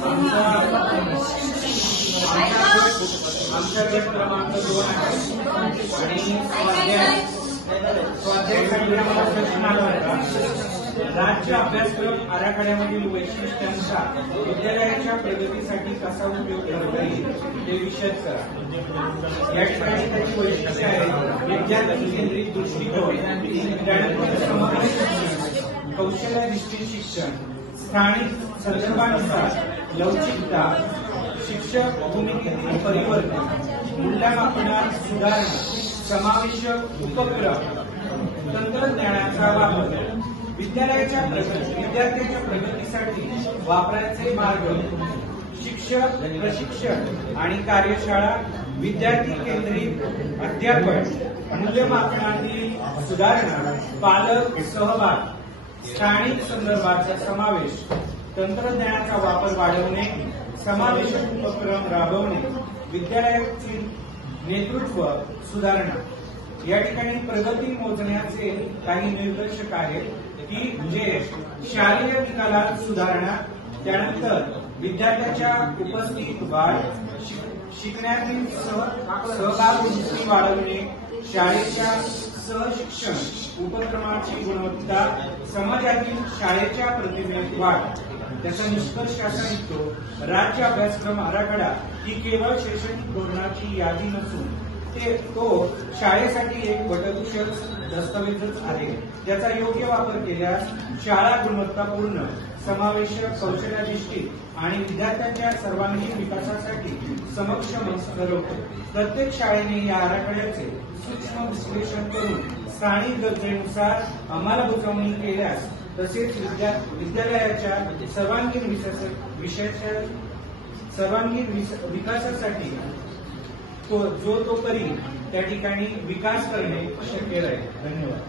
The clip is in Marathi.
आमचा गट क्रमांक 2 आहे आणि स्वाध्यायासाठी आम्हाला प्रश्न आला होता। राज्य अभ्यासक्रम आराखड्यामधील वैशिष्ट्यांचा विद्यालयाच्या प्रगतीसाठी कसा उपयोग करता येईल ते विशद करा। या ठिकाणी त्याची वैशिष्ट्ये आहेत विद्यार्थी केंद्रित दृष्टिकोन, कौशल्याधिष्ठित शिक्षण, स्थानिक संदर्भानुसार लवचिकता, शिक्षक भूमिकेतील परिवर्तन, मूल्यमापनात सुधारणा, समावेशक उपक्रम, तंत्रज्ञानाचा वापर, विद्यार्थ्यांच्या प्रगतीसाठी वापरायचे मार्ग, शिक्षक प्रशिक्षण आणि कार्यशाळा, विद्यार्थी केंद्रित अध्यापन, मूल्यमापनातील सुधारणा, पालक सहभाग, स्थानिक संदर्भाचा समावेश, तंत्रज्ञानाचा वापर वाढवणे, समावेशक उपक्रम राबवणे, विद्यालयातील नेतृत्व सुधारणा। या ठिकाणी प्रगती मोजण्याचे काही निर्देशक आहेत की जे शालेय निकालात सुधारणा, त्यानंतर विद्यार्थ्याच्या उपस्थित वाढ, शिकण्यातील सहभाग उंची वाढवणे, शाळेच्या सहशिक्षण उपक्रमाची गुणवत्ता, समाजातील शाळेच्या प्रतिमेत वाढ। त्याचा निष्कर्ष असा निघतो राज्य अभ्यासक्रम आराखडा ही केवळ शैक्षणिक धोरणाची यादी नसून तो शाळेसाठी एक वटवृक्ष दस्तावेजच आहे, ज्याचा योग्य वापर केल्यास शाळा गुणवत्तापूर्ण, समावेशक, कौशल्याधिष्ठित आणि विद्यार्थ्यांच्या सर्वांगीण विकासासाठी सक्षम ठरवतो। प्रत्येक शाळेने या आराखड्याचे सूक्ष्म विश्लेषण करून स्थानिक गरजेनुसार अंमलबजावणी केल्यास तसेच विद्यालयाच्या सर्वांगीण विकासासाठी जो करील त्या ठिकाणी विकास करणे शक्य राहील। धन्यवाद।